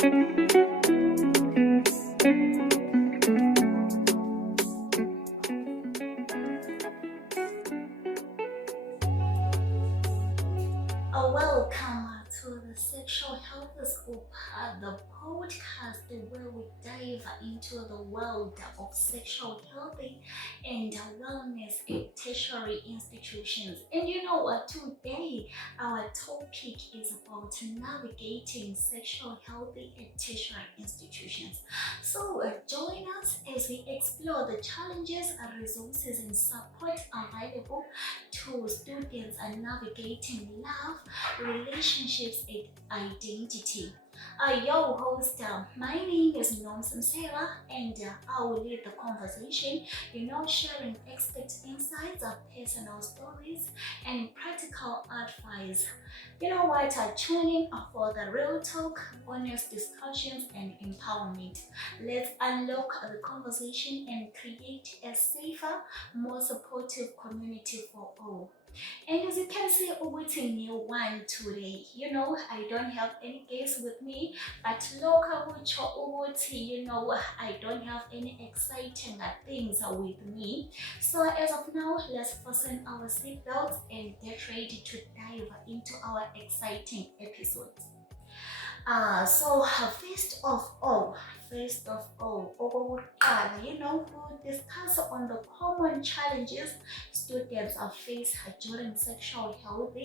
Welcome to the Sexual Health Scoop, the podcast where we dive into the world of sexual health and wellness at tertiary institutions. And you know what? Today, our topic is about navigating sexual health at tertiary institutions. So, join us as we explore the challenges, resources, and support available to students navigating love, relationships, and identity. Your host, my name is Nomson Sarah, and I will lead the conversation, sharing expert insights, personal stories, and practical advice. You know what? Tune in for the real talk, honest discussions, and empowerment. Let's unlock the conversation and create a safer, more supportive community for all. And as you can see, waiting new one today. I don't have any guests with me, but look I don't have any exciting things with me. So as of now, let's fasten our seatbelts and get ready to dive into our exciting episodes. First of all, we'll discuss on the common challenges students face during sexual health.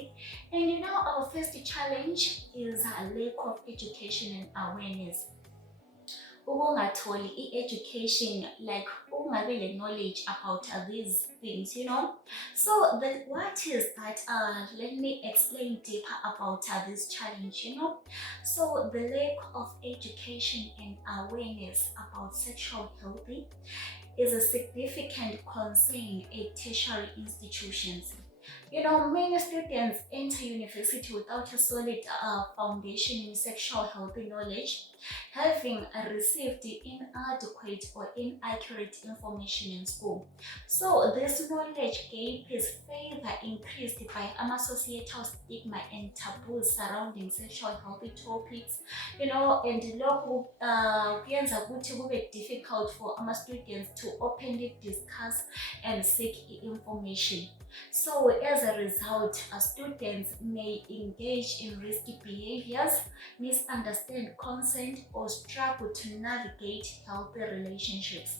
And our first challenge is a lack of education and awareness. Ukungatholi i-education, like ukungabi le-knowledge about these things. So what is that? Let me explain deeper about this challenge. So the lack of education and awareness about sexual health is a significant concern at tertiary institutions. Many students enter university without a solid foundation in sexual health knowledge, having received inadequate or inaccurate information in school. So this knowledge gap is further increased by societal stigma and taboos surrounding sexual health topics, and lokhu kuyenza ukuthi kube difficult for students to openly discuss and seek information. So as a result, students may engage in risky behaviors, misunderstand consent, or struggle to navigate healthy relationships.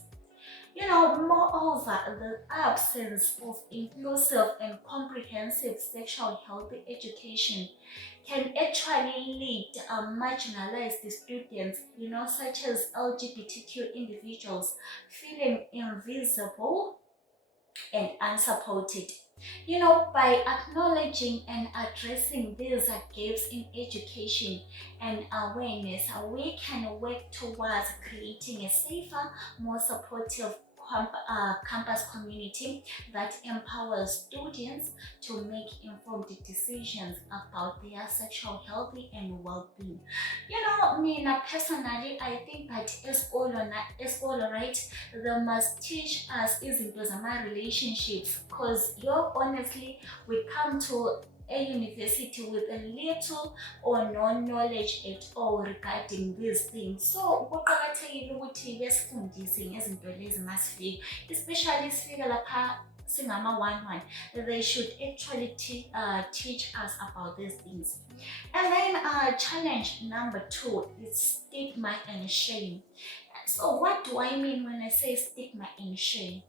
Moreover, the absence of inclusive and comprehensive sexual health education can actually lead marginalized students, such as LGBTQ individuals, feeling invisible and unsupported. By acknowledging and addressing these gaps in education and awareness, we can work towards creating a safer, more supportive campus community that empowers students to make informed decisions about their sexual health and well-being. Me personally, I think that all right, they must teach us izinto zama relationships, because honestly, we come to a university with a little or no knowledge at all regarding these things. So kuqakathekile ukuthi besifundise ngezinto lezi masifika, especially sifika lapha singama 1-1. They should actually teach us about these things. And then challenge number 2 is stigma and shame. So what do I mean when I say stigma and shame?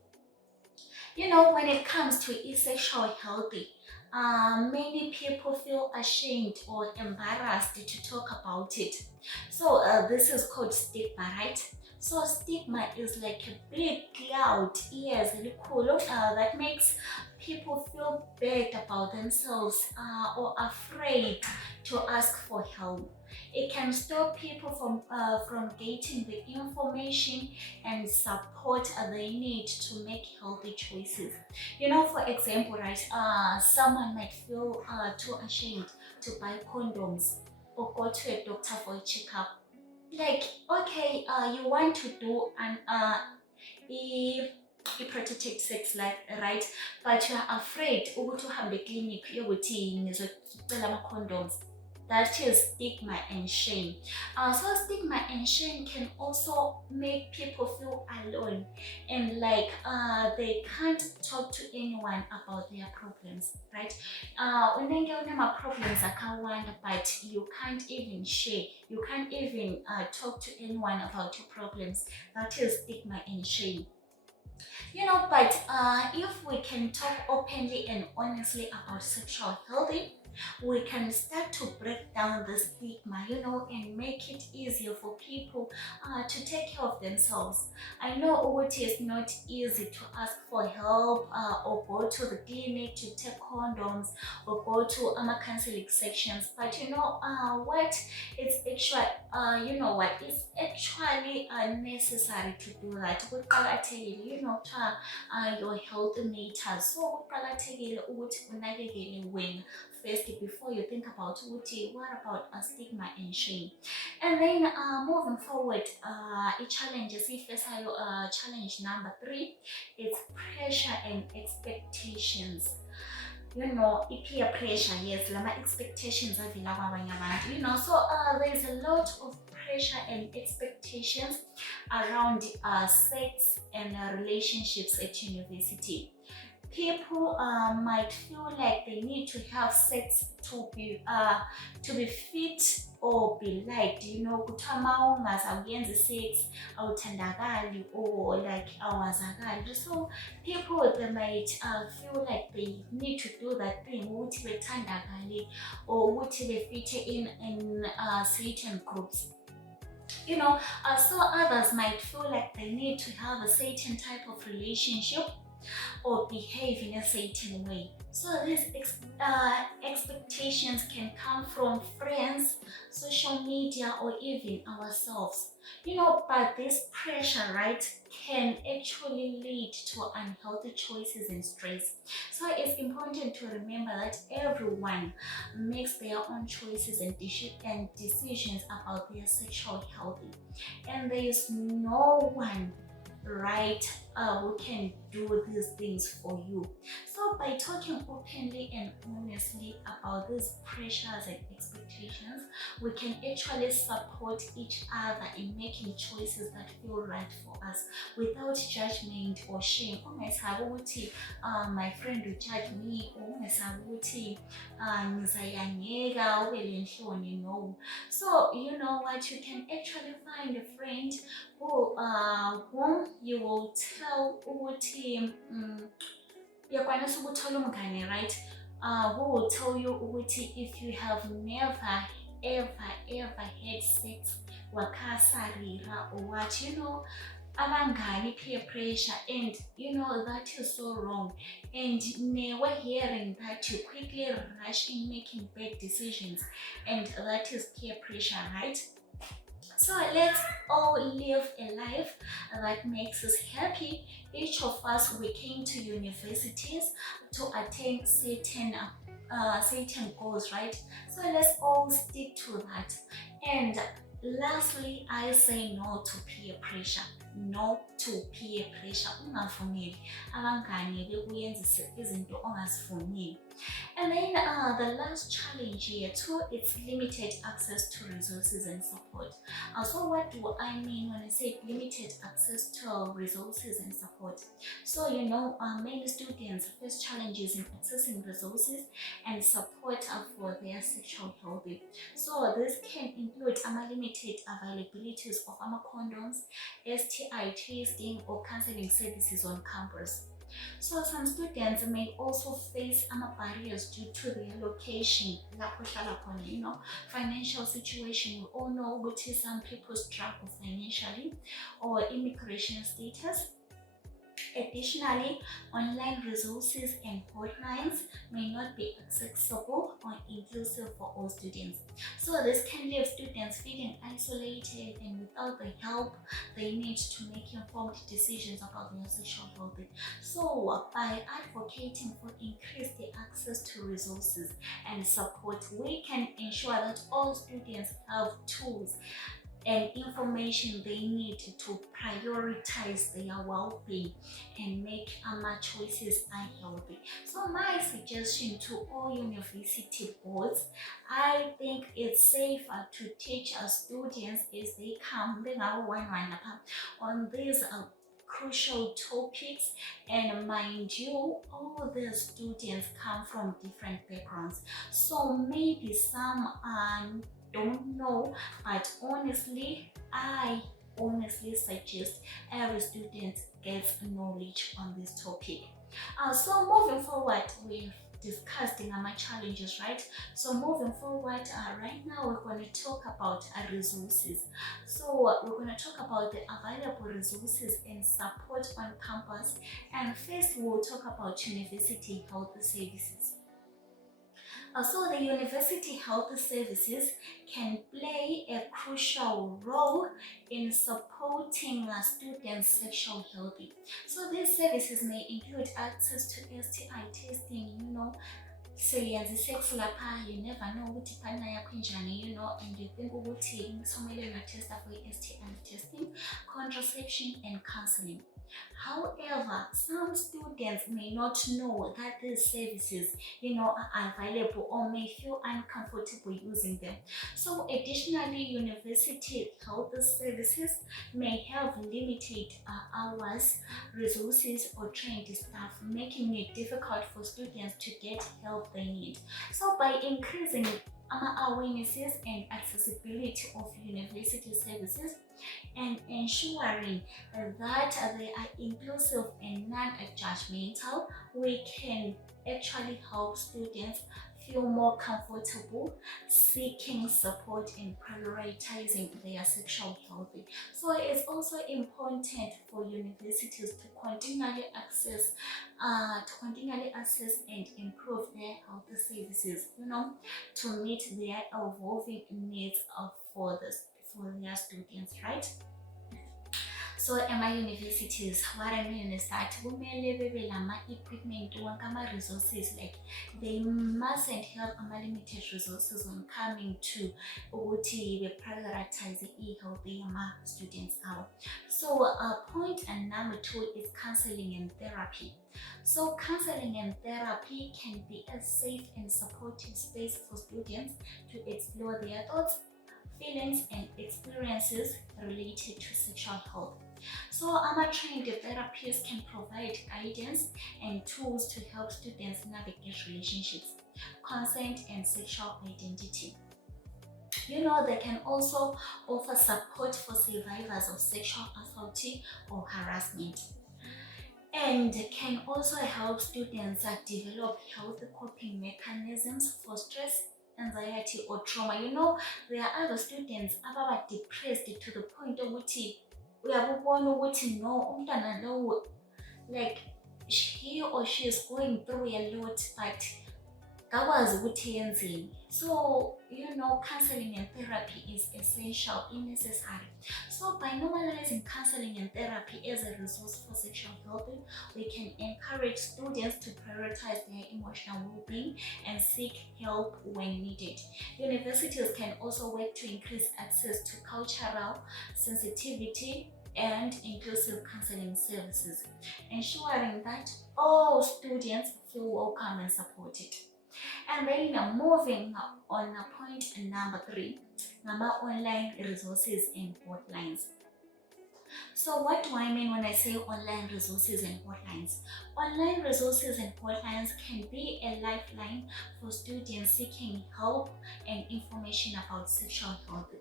When it comes to sexual health, many people feel ashamed or embarrassed to talk about it. So this is called stigma, right? So stigma is like a big cloud, yes, that makes people feel bad about themselves or afraid to ask for help. It can stop people from getting the information and support they need to make healthy choices. For example, right, someone might feel too ashamed to buy condoms or go to a doctor for a checkup. Like, okay, you want to do an protected sex life, right? But you are afraid ukuthi uhambe clinic yokuthi ngizocela ama condoms. That is stigma and shame. So stigma and shame can also make people feel alone and like they can't talk to anyone about their problems, right? Unenge unama problems akawanda, but you can't even share, you can't even talk to anyone about your problems. That is stigma and shame. But if we can talk openly and honestly about sexual health, we can start to break down the stigma, and make it easier for people to take care of themselves. I know it is not easy to ask for help or go to the clinic to take condoms or go to counseling sections, but what? It's actually, it's actually necessary to do that. Kuqakathekile, your health matters. So kuqakathekile ukuthi unakekele wena first before you think about what about stigma and shame. And then moving forward, challenges, challenge number 3, it's pressure and expectations. Peer pressure, yes, lama expectations avela kwabanye abantu. So there's a lot of pressure and expectations around sex and relationships at university. People might feel like they need to have sex to be fit or be liked. Kuthiwa uma ungaze awuyenzi sex awuthandakali or like awazakali. So people, they might feel like they need to do that thing ukuthi bethandakali or ukuthi befithe in certain groups. So others might feel like they need to have a certain type of relationship or behave in a certain way. So these expectations can come from friends, social media, or even ourselves. But this pressure, right, can actually lead to unhealthy choices and stress. So it's important to remember that everyone makes their own choices and decisions about their sexual health, and there is no one right who can do these things for you. So by talking openly and honestly about these pressures and expectations, we can actually support each other in making choices that feel right for us without judgment or shame. Ungesabi ukuthi my friend will judge me, or ungesabi ukuthi ngizayangeka ube lenhloni. No. So you know what, you can actually find a friend whom you will tell ukuthi uyakwanisa ukuthola umngane, right? Who will tell you ukuthi if you have never ever had sex wakasarira or what, abangani, peer pressure, and that is so wrong, and never hearing that you quickly rush in making bad decisions, and that is peer pressure, right? So let's all live a life that makes us happy. Each of us, we came to universities to attain certain goals, right? So let's all stick to that. And lastly, I say no to peer pressure. No to peer pressure. Ungavumeli abangani bekuyenzise izinto ongazifunile. And then the last challenge here too, it's limited access to resources and support. So what do I mean when I say limited access to resources and support? So many students face challenges in accessing resources and support for their sexual health. So this can include limited availabilities of condoms, STI testing, or counseling services on campus. So some students may also face barriers due to their location, financial situation. We all know which is some people struggle financially, or immigration status. Additionally, online resources and hotlines may not be accessible or inclusive for all students. So this can leave students feeling isolated and without the help they need to make informed decisions about their sexual health. So by advocating for increased access to resources and support, we can ensure that all students have tools and information they need to prioritize their well-being and make choices unhealthy. So my suggestion to all university boards, I think it's safer to teach our students as they come on these crucial topics. And mind you, all the students come from different backgrounds, so maybe some don't know, but I honestly suggest every student gets knowledge on this topic. So moving forward, we've discussed my challenges, right? So moving forward, right now we're going to talk about resources. So we're going to talk about the available resources and support on campus. And first, we'll talk about university health services. So the university health services can play a crucial role in supporting students' sexual health. So these services may include access to STI testing, Salienzi sex lapha, you never know ukuthi partner yakho injani, and you think ukuthi somele na-testa for STI testing, contraception and counseling. However, some students may not know that these services, are available or may feel uncomfortable using them. So additionally, university health services may have limited hours, resources, or trained staff, making it difficult for students to get help they need. So by increasing awarenesses and accessibility of university services, and ensuring that they are inclusive and non-judgmental, we can actually help students feel more comfortable seeking support and prioritizing their sexual health. So it's also important for universities to continually access and improve their health services, to meet their evolving needs for their students, right? So at my universities, what I mean is that equipment resources, like they mustn't have limited resources when coming to prioritize healthy students out. So point number 2 is counseling and therapy. So counseling and therapy can be a safe and supportive space for students to explore their thoughts, feelings, and experiences related to sexual health. So trained therapists can provide guidance and tools to help students navigate relationships, consent, and sexual identity. They can also offer support for survivors of sexual assault or harassment, and can also help students develop healthy coping mechanisms for stress, anxiety, or trauma. There are other students are depressed to the point of like he or she is going through a lot, but so counseling and therapy is essential and necessary. So by normalizing counseling and therapy as a resource for sexual health, we can encourage students to prioritize their emotional well-being and seek help when needed. Universities can also work to increase access to cultural sensitivity and inclusive counseling services, ensuring that all students feel welcome and supported. And then moving on point number 3, online resources and hotlines. So what do I mean when I say online resources and hotlines? Online resources and hotlines can be a lifeline for students seeking help and information about sexual health.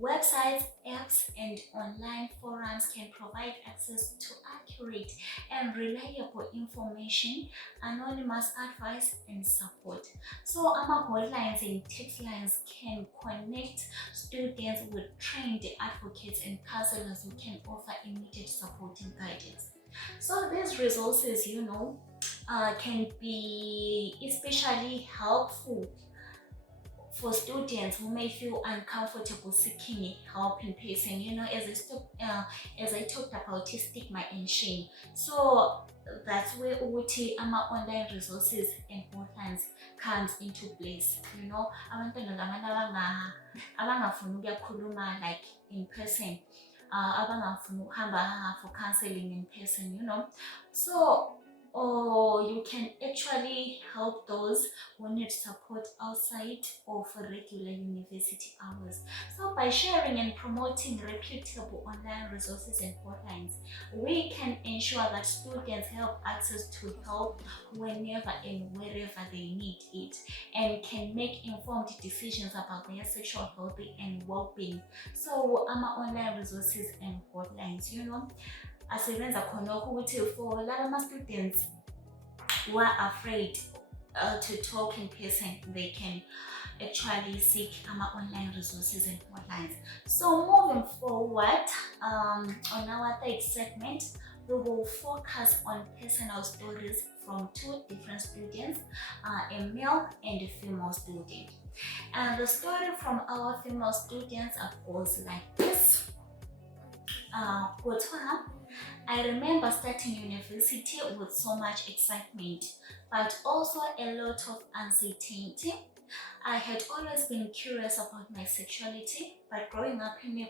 Websites, apps, and online forums can provide access to accurate and reliable information, anonymous advice, and support. So hotlines and text lines can connect students with trained advocates and counselors who can offer immediate support and guidance. So these resources, can be especially helpful for students who may feel uncomfortable seeking help in person, as I talked about stigma and shame. So that's where uthi ama-online resources and hotlines comes into place. Abantwana labantu abangafuni ukuyakhuluma like in person, abangafuni ukuhamba for counseling in person. So you can actually help those who need support outside of regular university hours. So by sharing and promoting reputable online resources and hotlines, we can ensure that students have access to help whenever and wherever they need it, and can make informed decisions about their sexual health and well-being. So online resources and hotlines, asebenza khonokho ukuthi for laba ama-students who are afraid to talk in person, they can actually seek online resources and hotlines. So moving forward, on our third segment, we will focus on personal stories from two different students, a male and a female student. And the story from our female students goes like this. I remember starting university with so much excitement, but also a lot of uncertainty. I had always been curious about my sexuality, but growing up in a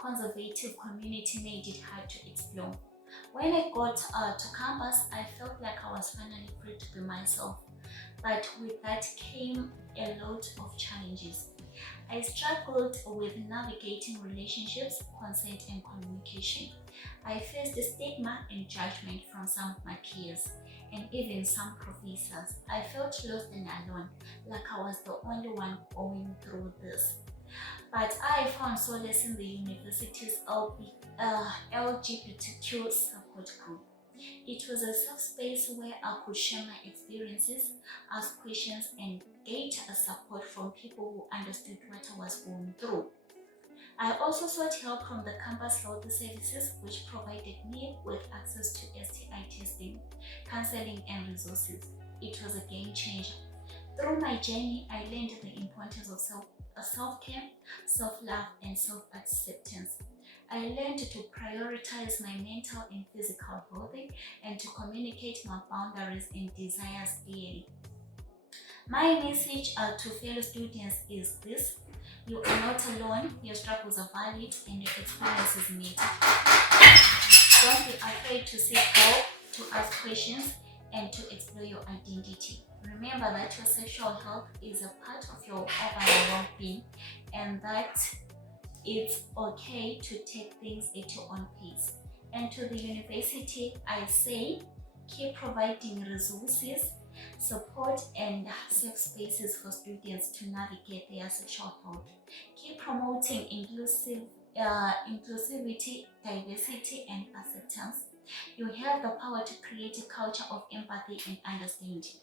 conservative community made it hard to explore. When I got to campus, I felt like I was finally free to be myself, but with that came a lot of challenges. I struggled with navigating relationships, consent, and communication. I faced stigma and judgment from some of my peers and even some professors. I felt lost and alone, like I was the only one going through this. But I found solace in the university's LGBTQ support group. It was a safe space where I could share my experiences, ask questions, and get support from people who understood what I was going through. I also sought help from the campus health services, which provided me with access to STI testing, counseling, and resources. It was a game changer. Through my journey, I learned the importance of self-care, self-love, and self-acceptance. I learned to prioritize my mental and physical health and to communicate my boundaries and desires clearly. My message to fellow students is this: you are not alone, your struggles are valid, and your experiences matter. Don't be afraid to seek help, to ask questions, and to explore your identity. Remember that your sexual health is a part of your overall well-being, and that it's okay to take things at your own pace. And to the university, I say, keep providing resources, support, and safe spaces for students to navigate their sexual health. Keep promoting inclusivity, diversity, and acceptance. You have the power to create a culture of empathy and understanding.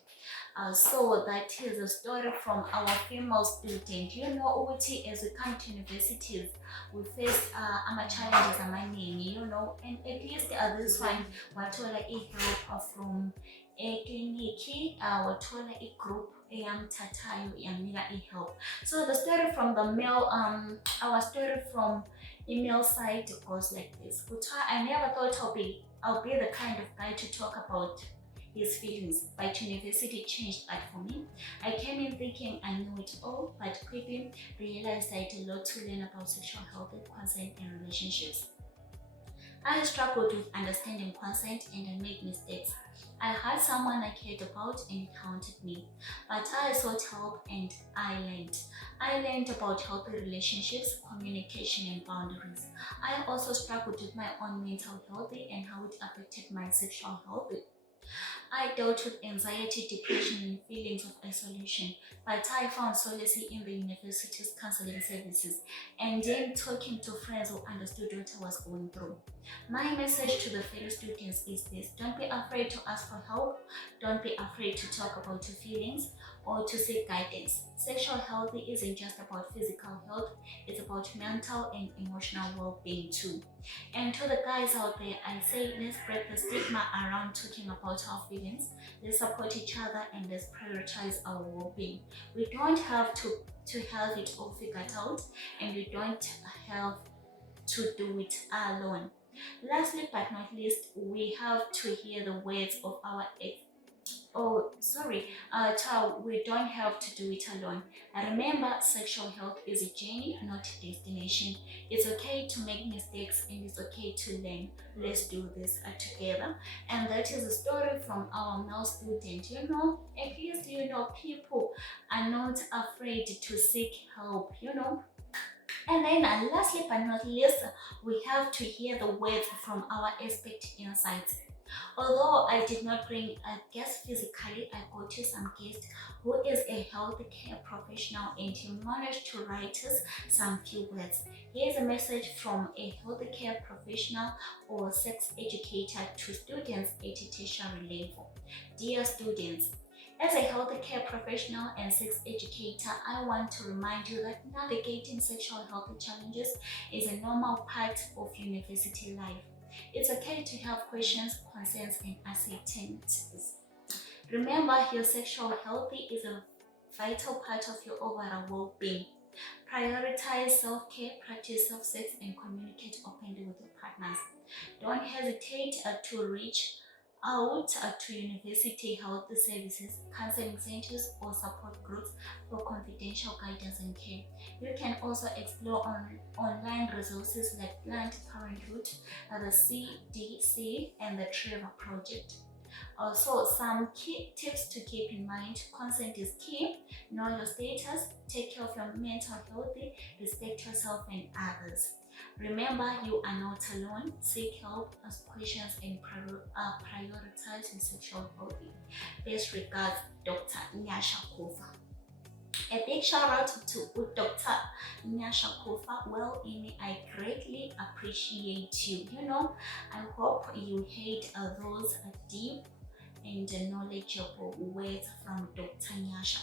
So that is a story from our female student. Uthi as we come to universities, we face challenges amaningi, and at least this one, wathola i-help from ekliniki, wathola i-group eyamthathayo yamnika i-help. So the story from the male, our story from email side goes like this. I never thought I'll be the kind of guy to talk about his feelings, but university changed that for me. I came in thinking I knew it all, but quickly realized I had a lot to learn about sexual health, consent, and relationships. I struggled with understanding consent and I made mistakes. I had someone I cared about and it haunted me, but I sought help and I learned. I learned about healthy relationships, communication, and boundaries. I also struggled with my own mental health and how it affected my sexual health. I dealt with anxiety, depression, and feelings of isolation, but I found solace in the university's counseling services and then talking to friends who understood what I was going through. My message to the fellow students is this: don't be afraid to ask for help, don't be afraid to talk about your feelings. or to seek guidance. Sexual health isn't just about physical health, it's about mental and emotional well-being too. And to the guys out there, I say let's break the stigma around talking about our feelings. Let's support each other and let's prioritize our well-being. We don't have to have it all figured out, and we don't have to do it alone. Lastly but not least, we have to hear the words of our child, we don't have to do it alone. And remember, sexual health is a journey, not a destination. It's okay to make mistakes and it's okay to learn. Let's do this together. And that is a story from our male student. At least, people are not afraid to seek help, And then lastly but not least, we have to hear the words from our expert insights. Although I did not bring a guest physically, I got you some guest who is a healthcare professional and he managed to write us some few words. Here's a message from a healthcare professional or sex educator to students at a tertiary level. Dear students, as a healthcare professional and sex educator, I want to remind you that navigating sexual health challenges is a normal part of university life. It's okay to have questions, concerns, and uncertainties. Remember, your sexual health is a vital part of your overall well-being. Prioritize self-care, practice self-sex, and communicate openly with your partners. Don't hesitate to reach out to university health services, counseling centers, or support groups for confidential guidance and care. You can also explore online resources like Planned Parenthood, the CDC, and the Trevor Project. Also, some key tips to keep in mind: consent is key, know your status, take care of your mental health, respect yourself and others. Remember, you are not alone. Seek help, ask questions, and prioritize your sexual health. Best regards, Dr. Nyasha Kofa. A big shout out to Dr. Nyasha Kofa. Well, Amy, I greatly appreciate you. I hope you heard those deep and knowledgeable words from Dr. Nyasha.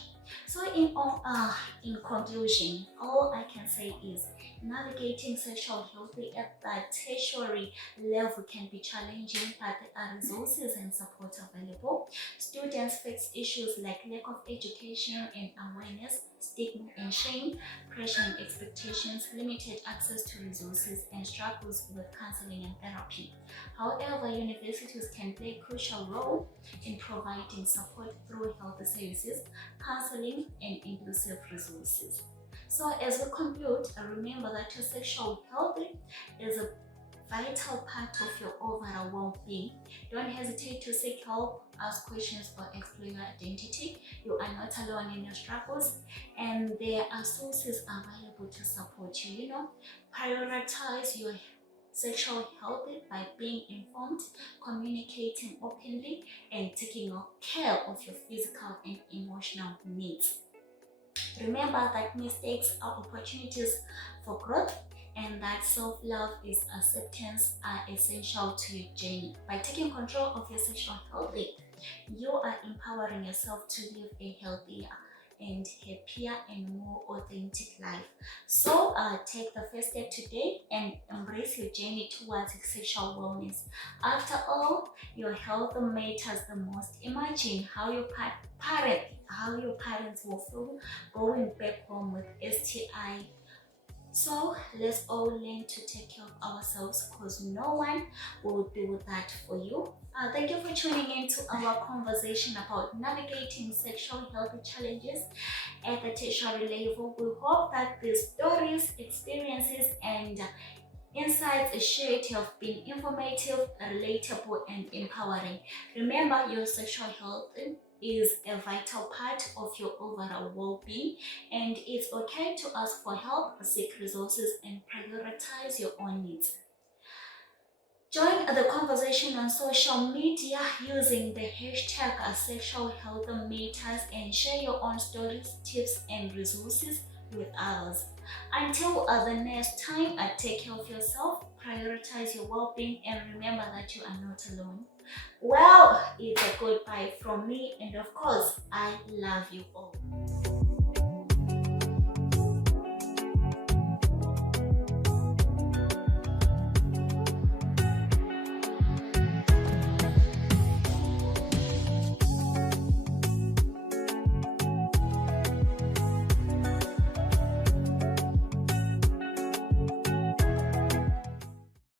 So in conclusion, all I can say is navigating sexual health at the tertiary level can be challenging, but there are resources and support available. Students face issues like lack of education and awareness, stigma and shame, pressure and expectations, limited access to resources, and struggles with counseling and therapy. However, universities can play a crucial role in providing support through health services, counseling, and inclusive resources. So as we conclude, remember that your sexual health is a vital part of your overall well-being. Don't hesitate to seek help, ask questions, or explore your identity. You are not alone in your struggles, and there are sources available to support you. Prioritize your sexual health by being informed, communicating openly, and taking care of your physical and emotional needs. Remember that mistakes are opportunities for growth, and that self-love is acceptance are essential to your journey. By taking control of your sexual health, you are empowering yourself to live a healthier and happier and more authentic life. So take the first step today and embrace your journey towards sexual wellness. After all, your health matters the most. Imagine how your parents will feel going back home with STI. So let's all learn to take care of ourselves, because no one will do that for you. Thank you for tuning in to our conversation about navigating sexual health challenges at the tertiary level. We hope that these stories, experiences, and insights shared have been informative, relatable, and empowering. Remember, your sexual health is a vital part of your overall well-being, and it's okay to ask for help, seek resources, and prioritize your own needs. Join the conversation on social media using the hashtag Sexual Health Matters and share your own stories, tips, and resources with others. Until the next time, take care of yourself, prioritize your well-being, and remember that you are not alone. Well, it's a good bye from me, and of course, I love you all.